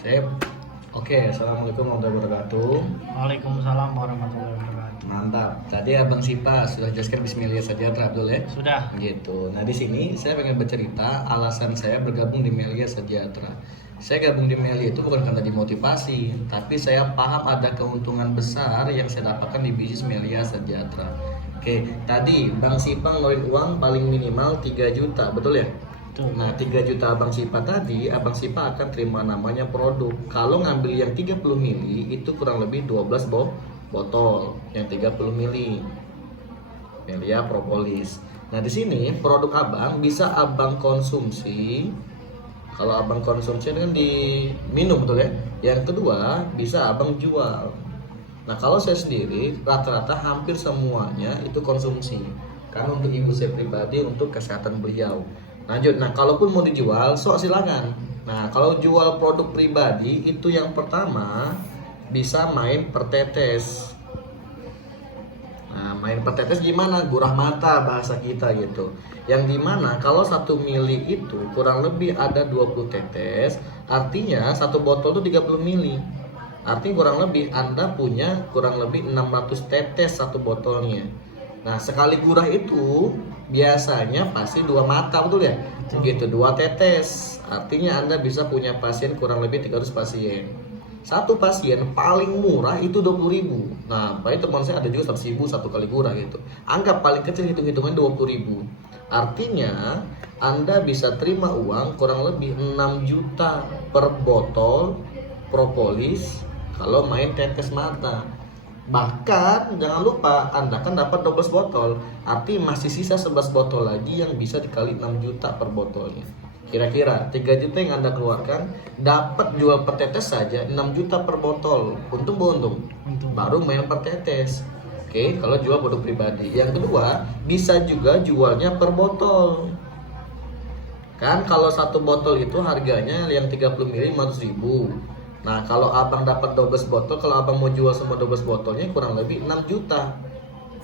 Sip. Oke, assalamualaikum warahmatullahi wabarakatuh. Waalaikumsalam warahmatullahi wabarakatuh. Mantap. Tadi Abang Sipa sudah jelaskan Bismillah saja, Abdul ya. Sudah. Gitu. Nah di sini saya pengen bercerita alasan saya bergabung di Melia Sejahtera. Saya gabung di Melia itu bukan karena dimotivasi, tapi saya paham ada keuntungan besar yang saya dapatkan di bisnis Melia Sejahtera. Oke, tadi Bang Sipa ngeluarin uang paling minimal 3 juta, betul ya? Betul. Nah 3 juta Abang Sipa tadi, Abang Sipa akan terima namanya produk. Kalau ngambil yang 30 mili itu kurang lebih 12 botol yang 30 mili Melia Propolis. Nah di sini produk Abang bisa Abang konsumsi. Kalau Abang konsumsi kan diminum, betul ya. Yang kedua bisa Abang jual. Nah kalau saya sendiri rata-rata hampir semuanya itu konsumsi, karena untuk ibu saya pribadi, untuk kesehatan beliau. Lanjut, nah kalaupun mau dijual, sok silakan. Nah kalau jual produk pribadi itu yang pertama bisa main per tetes. Nah main per tetes gimana? Gurah mata bahasa kita gitu. Yang dimana kalau 1 mili itu kurang lebih ada 20 tetes, artinya satu botol itu 30 mili. Artinya kurang lebih Anda punya kurang lebih 600 tetes satu botolnya. Nah sekali gurah itu biasanya pasti 2 mata, betul ya? Gitu, 2 tetes. Artinya Anda bisa punya pasien kurang lebih 300 pasien. Satu pasien paling murah itu 20.000. Nah paling teman saya ada juga 100.000 satu kali gurah gitu. Anggap paling kecil hitung-hitungan 20.000. Artinya Anda bisa terima uang kurang lebih 6 juta per botol propolis kalau main tetes mata. Bahkan jangan lupa Anda kan dapat 12 botol, arti masih sisa 11 botol lagi yang bisa dikali 6 juta per botolnya. Kira-kira 3 juta yang Anda keluarkan dapat jual per tetes saja 6 juta per botol. Untung untung. Untung. Baru main per tetes. Oke, kalau jual produk pribadi. Yang kedua, bisa juga jualnya per botol. Kan kalau satu botol itu harganya yang 30 ml 500.000. Nah kalau abang dapat 12 botol, kalau abang mau jual semua 12 botolnya kurang lebih 6 juta.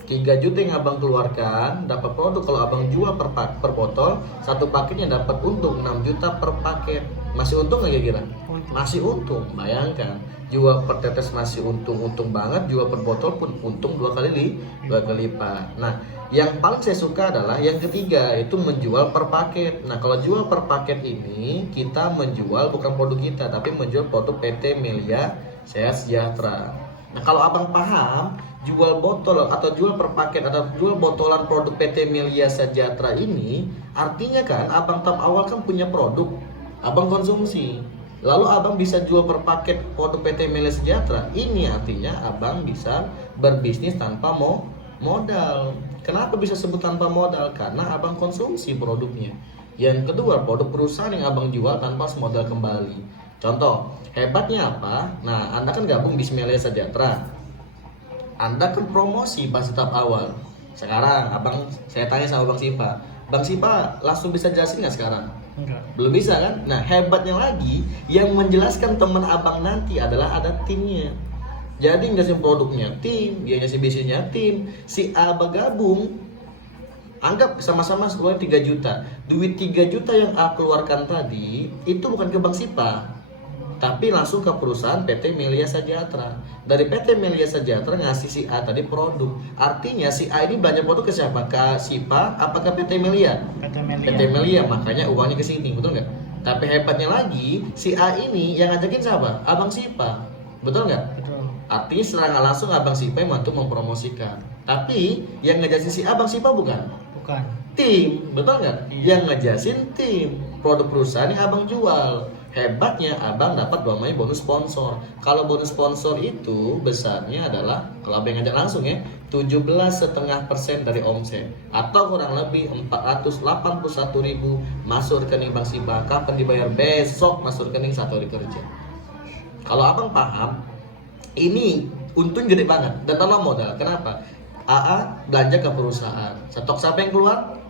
3 juta yang abang keluarkan dapat produk. Kalau abang jual per botol, satu paketnya dapat untung 6 juta per paket. Masih untung nggak kira-kira? Masih untung. Bayangkan, jual per tetes masih untung banget, jual per botol pun untung 2 kali lipat. Nah yang paling saya suka adalah yang ketiga, itu menjual per paket. Nah kalau jual per paket ini, kita menjual bukan produk kita, tapi menjual produk PT Melia Sejahtera. Nah kalau abang paham, jual botol atau jual per paket atau jual botolan produk PT Melia Sejahtera ini, artinya kan abang tahap awal kan punya produk, abang konsumsi, lalu abang bisa jual per paket produk PT Melia Sejahtera. Ini artinya abang bisa berbisnis tanpa modal. Kenapa bisa sebut tanpa modal? Karena abang konsumsi produknya. Yang kedua, produk perusahaan yang abang jual tanpa modal kembali. Contoh, hebatnya apa? Nah, Anda kan gabung di Melia Sejahtera. Anda kan promosi pas tahap awal. Sekarang saya tanya sama Bang Sipa. Bang Sipa langsung bisa jelasin nggak sekarang? Enggak. Belum bisa kan? Nah hebatnya lagi, yang menjelaskan teman abang nanti adalah ada timnya. Jadi ngasihin produknya tim, dia ngasih bisnisnya tim. Si A bergabung, anggap sama-sama keluar 3 juta. Duit 3 juta yang A keluarkan tadi itu bukan ke Bang Sipa, tapi langsung ke perusahaan PT Melia Sejahtera. Dari PT Melia Sejahtera ngasih si A tadi produk. Artinya si A ini belanja produk ke siapa? Ke Sipa, apakah PT Melia? PT Melia, makanya uangnya ke sini, betul nggak? Tapi hebatnya lagi, si A ini yang ngajakin siapa? Abang Sipa, betul nggak? Betul. Artinya secara nggak langsung abang Sipa yang bantu mempromosikan. Tapi yang ngejasin si abang Sipa bukan? Bukan. Tim, betul nggak? Iya. Yang ngejasin tim, produk perusahaan yang abang jual. Hebatnya abang dapat namanya bonus sponsor. Kalau bonus sponsor itu besarnya adalah, kalau abang ngajak langsung ya, 17,5% dari omset, atau kurang lebih 481.000 masuk rekening Bang Sipa. Kapan dibayar? Besok masuk rekening 1 hari kerja. Kalau abang paham, ini untung gede banget dan tanpa modal. Kenapa? AA belanja ke perusahaan. Stok siapa yang keluar?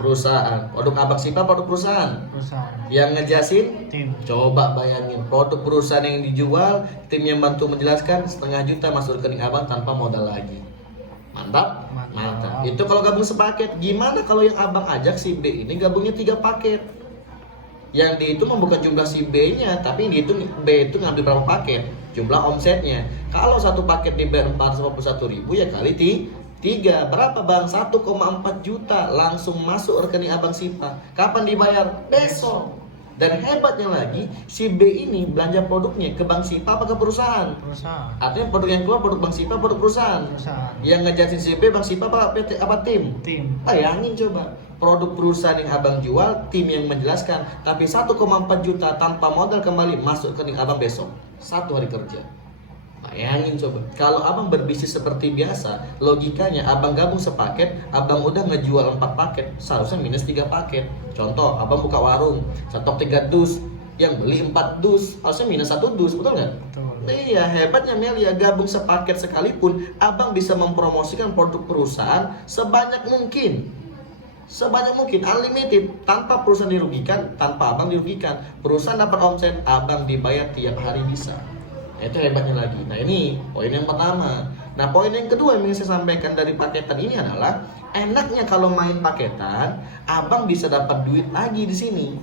Perusahaan. Produk abang Sipa produk perusahaan. Yang ngejasin Tim. Coba bayangin, produk perusahaan yang dijual, tim yang bantu menjelaskan, 1,5 juta masuk rekening abang tanpa modal lagi. Mantap? Mantap. Itu kalau gabung sepaket. Gimana kalau yang abang ajak si B ini gabungnya 3 paket? Yang dihitung bukan jumlah si B-nya, tapi yang dihitung B itu ngambil berapa paket, jumlah omsetnya. Kalau satu paket dibayar 451.000 ya kali 3 berapa bang? 1,4 juta langsung masuk rekening abang Sipa. Kapan dibayar? Besok. Dan hebatnya lagi, si B ini belanja produknya ke Bank Sipa apa ke perusahaan? Perusahaan. Artinya produk yang keluar produk Bank Sipa, produk perusahaan. Perusahaan. Yang ngejasin si B Bank Sipa apa PT apa tim? Tim. Bayangin coba, produk perusahaan yang abang jual, tim yang menjelaskan, tapi 1,4 juta tanpa modal kembali masuk ke rekening abang besok, 1 hari kerja. Bayangin coba, kalau abang berbisnis seperti biasa, logikanya abang gabung sepaket, abang udah ngejual 4 paket, seharusnya minus 3 paket. Contoh, abang buka warung, stok 3 dus, yang beli 4 dus, harusnya minus 1 dus, betul nggak? Betul. Iya, hebatnya Melia, gabung sepaket sekalipun, abang bisa mempromosikan produk perusahaan sebanyak mungkin. Sebanyak mungkin, unlimited, tanpa perusahaan dirugikan, tanpa abang dirugikan. Perusahaan dapat omset, abang dibayar tiap hari bisa. Nah, itu hebatnya lagi. Nah, ini poin yang pertama. Nah, poin yang kedua yang ingin saya sampaikan dari paketan ini adalah enaknya kalau main paketan, abang bisa dapat duit lagi di sini.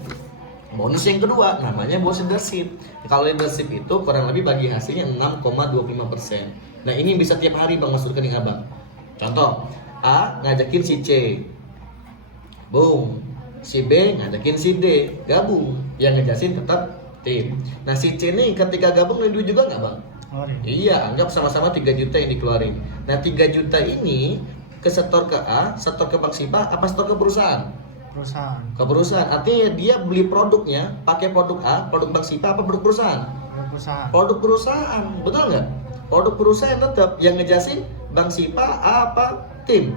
Bonus yang kedua namanya bonus leadership. Kalau leadership itu kurang lebih bagi hasilnya 6,25%. Nah, ini bisa tiap hari bang masuk rekening abang. Contoh, A ngajakin si C, boom. Si B ngajakin si D, gabung. Yang ngejasin tetap tim. Nah, si C ini ketika gabung duit juga nggak bang? Iya, anggap sama-sama 3 juta yang dikeluarin. Nah, 3 juta ini kesetor ke A, setor ke Bank Sipa, apa setor ke perusahaan? Perusahaan. Ke perusahaan. Artinya dia beli produknya, pakai produk A, produk Bank Sipa, apa produk perusahaan? Perusahaan. Produk perusahaan, betul nggak? Produk perusahaan tetap yang ngejasin Bank Sipa, A apa? Tim.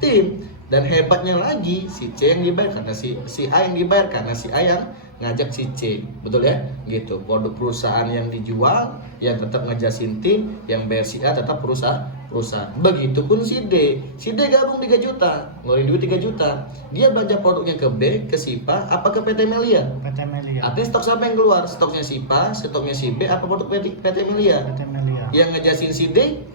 Tim. Dan hebatnya lagi, si C yang dibayar karena si A yang dibayar karena si A yang ngajak si C, betul ya? Gitu. Produk perusahaan yang dijual, yang tetap ngejasin tim, yang bayar si A tetap perusahaan. Begitupun si D. Si D gabung 3 juta, ngeluarin duit 3 juta. Dia belanja produknya ke B, ke Sipa, apa ke PT Melia? PT Melia. Artinya stok siapa yang keluar? Stoknya Sipa, stoknya si B, apa produk PT Melia? PT Melia. Yang ngejasin si D,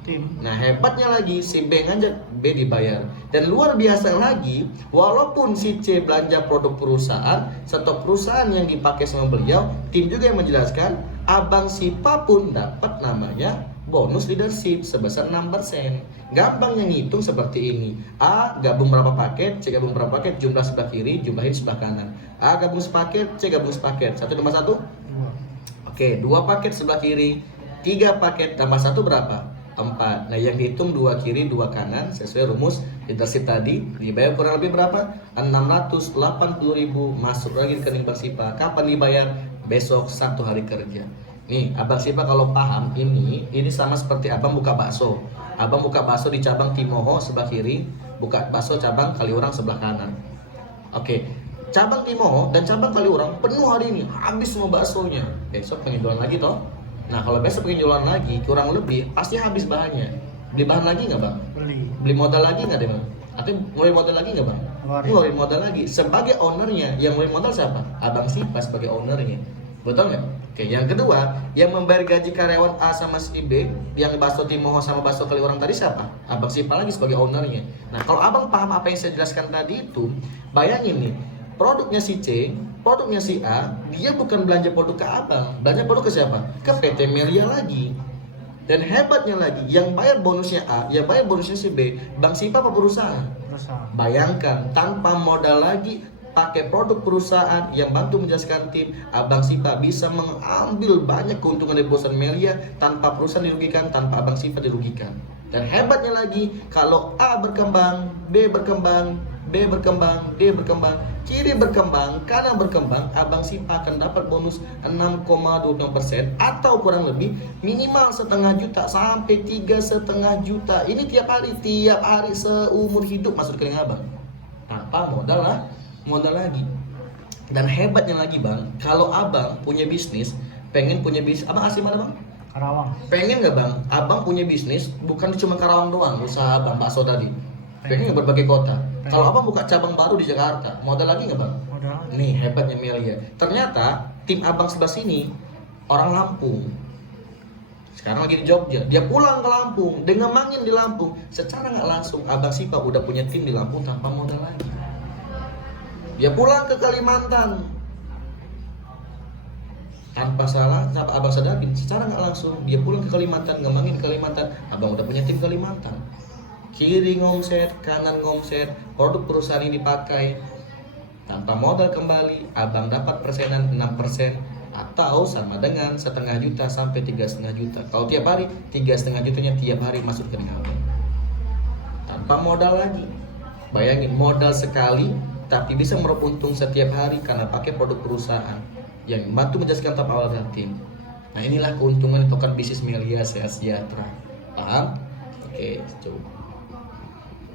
Tim. nah hebatnya lagi si B ngajak, B dibayar. Dan luar biasa lagi, walaupun si C belanja produk perusahaan, stok perusahaan yang dipakai sama beliau, tim juga yang menjelaskan, abang Sipa pun dapat namanya bonus leadership sebesar 6%. Gampangnya ngitung seperti ini. A gabung berapa paket, C gabung berapa paket, jumlah sebelah kiri, jumlahin sebelah kanan. A gabung sepaket, C gabung sepaket. 1 tambah 1? 2. Oke, 2 paket sebelah kiri, 3 paket tambah 1 berapa? 4. Nah, yang dihitung 2 kiri 2 kanan sesuai rumus leadership tadi. Dibayar kurang lebih berapa? 680.000 masuk lagi ke rekening Bank Sipa. Kapan dibayar? Besok 1 hari kerja. Nih, abang Sipa kalau paham ini sama seperti abang buka bakso. Abang buka bakso di cabang Timoho sebelah kiri, buka bakso cabang Kaliurang sebelah kanan. Oke, cabang Timoho dan cabang Kaliurang penuh hari ini, habis semua baksonya. Besok pengen jualan lagi toh. Nah, kalau besok pengen jualan lagi, kurang lebih pasti habis bahannya. Beli bahan lagi nggak bang? Beli modal lagi nggak deh bang? Artinya ngeluarin modal lagi nggak bang? Ngeluarin modal lagi. Sebagai ownernya, yang ngeluarin modal siapa? Abang Sipa sebagai ownernya. Betul nggak? Oke, yang kedua, yang membayar gaji karyawan A sama si B, yang bakso Timoho sama bakso Kaliurang tadi siapa? Abang Sipa lagi sebagai ownernya. Nah, kalau abang paham apa yang saya jelaskan tadi itu, bayangin nih, produknya si C, produknya si A, dia bukan belanja produk ke abang, belanja produk ke siapa? Ke PT Melia lagi. Dan hebatnya lagi, yang bayar bonusnya A, yang bayar bonusnya si B, Bank Sipa apa perusahaan? Bayangkan, tanpa modal lagi, pakai produk perusahaan yang bantu menjelaskan tim, abang Sipa bisa mengambil banyak keuntungan dari perusahaan Melia tanpa perusahaan dirugikan, tanpa abang Sipa dirugikan. Dan hebatnya lagi, kalau A berkembang, B berkembang, B berkembang, D berkembang, kiri berkembang, kanan berkembang, abang Sipa akan dapat bonus 6,25% atau kurang lebih minimal 0,5 juta sampai 3,5 juta. Ini tiap hari seumur hidup masuk ke rekening abang tanpa modal lagi. Dan hebatnya lagi bang, kalau abang punya bisnis, pengen punya bisnis, abang asli mana bang? Karawang. Pengen nggak bang, abang punya bisnis bukan cuma Karawang doang, usaha abang bakso tadi. Pengen nggak berbagai kota? Kalau abang buka cabang baru di Jakarta, modal lagi nggak bang? Modal. Nih hebatnya Melia. Ternyata tim abang sebelah sini orang Lampung. Sekarang lagi di Jogja. Dia pulang ke Lampung, dia ngemangin di Lampung. Secara nggak langsung abang Sipa udah punya tim di Lampung tanpa modal lagi. Dia pulang ke Kalimantan, tanpa salah, tanpa abang sadarin, secara nggak langsung dia pulang ke Kalimantan, ngembangin Kalimantan, abang udah punya tim Kalimantan, kiri ngomset, kanan ngomset, produk perusahaan ini dipakai, tanpa modal kembali, abang dapat persenan 6% atau sama dengan 1,5 juta sampai 3,5 juta. Kalau tiap hari 3,5 jutanya tiap hari masuk ke abang, tanpa modal lagi. Bayangin modal sekali tapi bisa meraup untung setiap hari karena pakai produk perusahaan yang membantu menjelaskan tahap awal tim. Nah inilah keuntungan token bisnis Melia Sehat Sejahtera. Paham? Oke, coba.